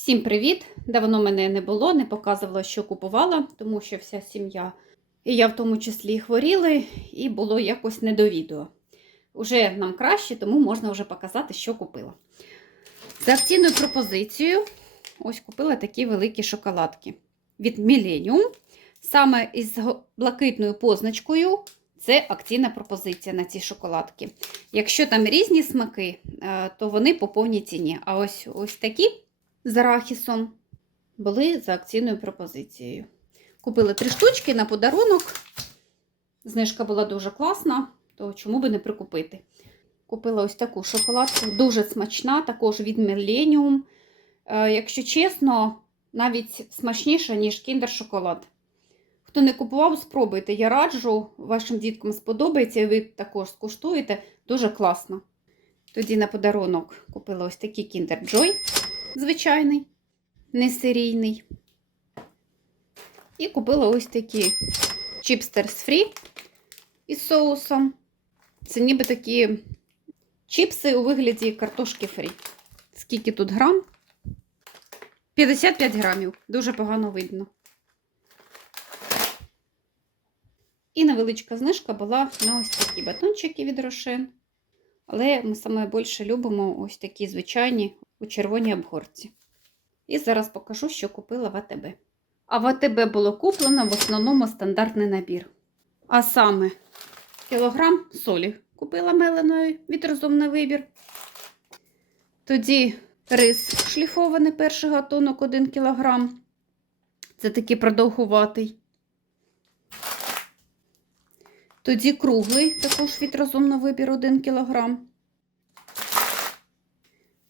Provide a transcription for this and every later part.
Всім привіт! Давно мене не було, не показувала, що купувала, тому що вся сім'я, і я в тому числі хворіли, і було якось не до відео. Уже нам краще, тому можна вже показати, що купила. За акційною пропозицією, ось купила такі великі шоколадки від Millennium. Саме із блакитною позначкою це акційна пропозиція на ці шоколадки. Якщо там різні смаки, е, то вони по повній ціні. А ось ось такі з арахісом були за акційною пропозицією. Купили три штучки на подарунок. Знижка була дуже класна, то чому би не прикупити? Купила ось таку шоколадку, дуже смачна, також від Millennium. Е, Якщо чесно, навіть смачніша, ніж Kinder шоколад. Хто не купував, спробуйте. Я раджу, вашим діткам сподобається, і ви також скуштуєте. Дуже класно. Тоді на подарунок купила ось такий Kinder Joy звичайний, не серійний. І купила ось такі чіпстерс фрі із соусом. Це ніби такі чіпси у вигляді картошки фрі. Скільки тут грам? 55 грамів. Дуже погано видно. І невеличка знижка була на ось такі батончики від Рошен. Але ми саме більше любимо ось такі звичайні у червоній обгорці. І зараз покажу, що купила в АТБ. А в АТБ було куплено в основному стандартний набір. А саме кілограм солі купила меленої від розумний вибір. Тоді рис шліфований перший гатунок 1 кілограм. Це такий продовгуватий. Тоді круглий, також від розумного вибір 1 кілограм.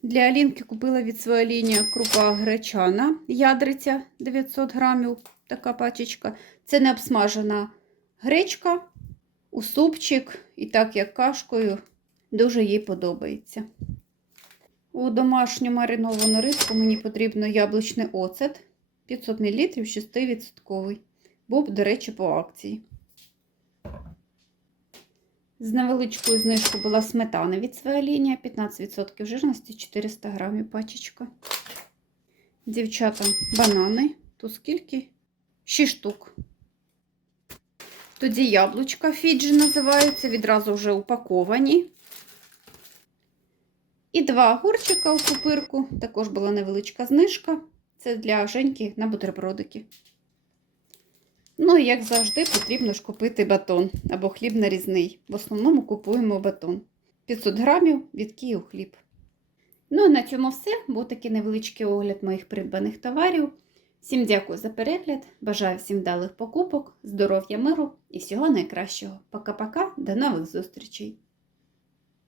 Для Алінки купила від своєї лінії крупа гречана, ядриця 900 грамів, така пачечка. Це не обсмажена гречка у супчик, і так як кашкою, дуже їй подобається. У домашню мариновану риску мені потрібно яблучний оцет 500 мл 6%. Був, до речі, по акції. З невеличкою знижкою була сметана від своєї лінії, 15% жирності, 400 грамів пачечка. Дівчатам банани. Тут скільки? 6 штук. Тоді яблучка Фіджі називаються, відразу вже упаковані. І два огурчика у пупирку. Також була невеличка знижка. Це для Женьки на бутербродики. Ну, і як завжди, потрібно ж купити батон або хліб нарізний. В основному купуємо батон. 500 грамів від Київ хліб. Ну, і на цьому все. Був такий невеличкий огляд моїх придбаних товарів. Всім дякую за перегляд. Бажаю всім вдалих покупок, здоров'я, миру і всього найкращого. Пока-пока, до нових зустрічей!